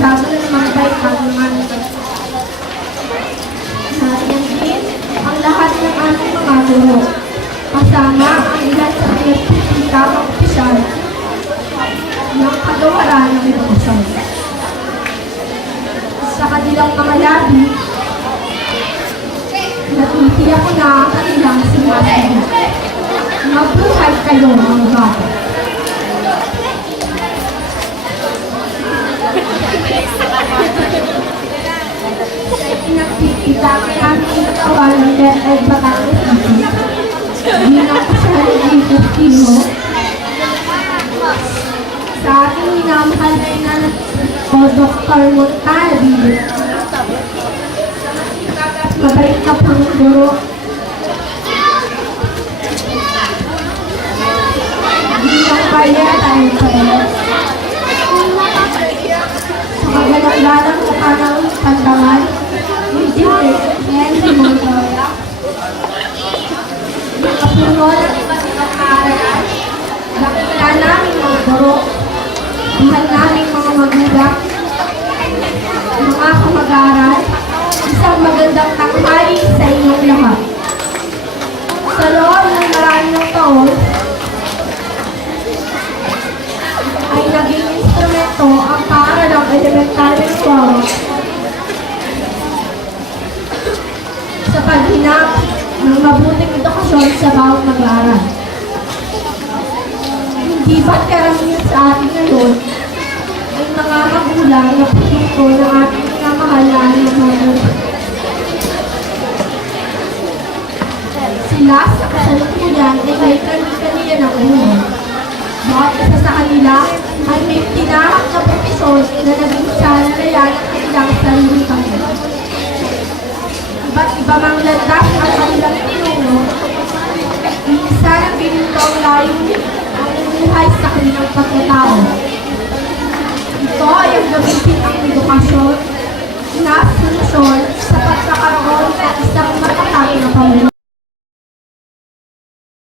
bago na lumambay ang mga natin din ang lahat ng ating mga guro, kasama ang ilan sa pinagpipitang opisyal ng kagawaran ng edukasyon. Sa kanilang mga labi, natitiyak ko na ang kanilang sinasabi. Mabuhay kayo mga bata. Pinagpipitang aming kawalan ay Batangas City. Bilang kasalit dito sa ating minamahal na ina o Dr. Montalvi. Mabait na pang guro. Bilang kaya tayo kayo. Sa kagalang-galang sa kanang pandangan, Engineer Henry Montoya. Nakapuno ng iba't ibang kaaralan. Nakita namin mga guro. Mahal namin mga magulang. Mga kamag-aaral. Isang magandang tanghali sa inyong lahat. Sa loob ng maraming taon, ay naging instrumento ang paaralang elementary school sa paghinap ng mabuting edukasyon sa bawat mag-aaral. Hindi ba karamihan sa atin ngayon ay mga magulang na produkto ng ating pinamahal na alam. Sila sa kasalukuyan ay may kani-kaniya ng ulo. Bawat isa sa kanila ay may tinahak na profesyon na naging sanalayan ng kanilang sariling pamilya. Iba't iba mang landas ang kanilang tinuro, isa ng pinitong layunin ang buhay sa kanilang pagkatao.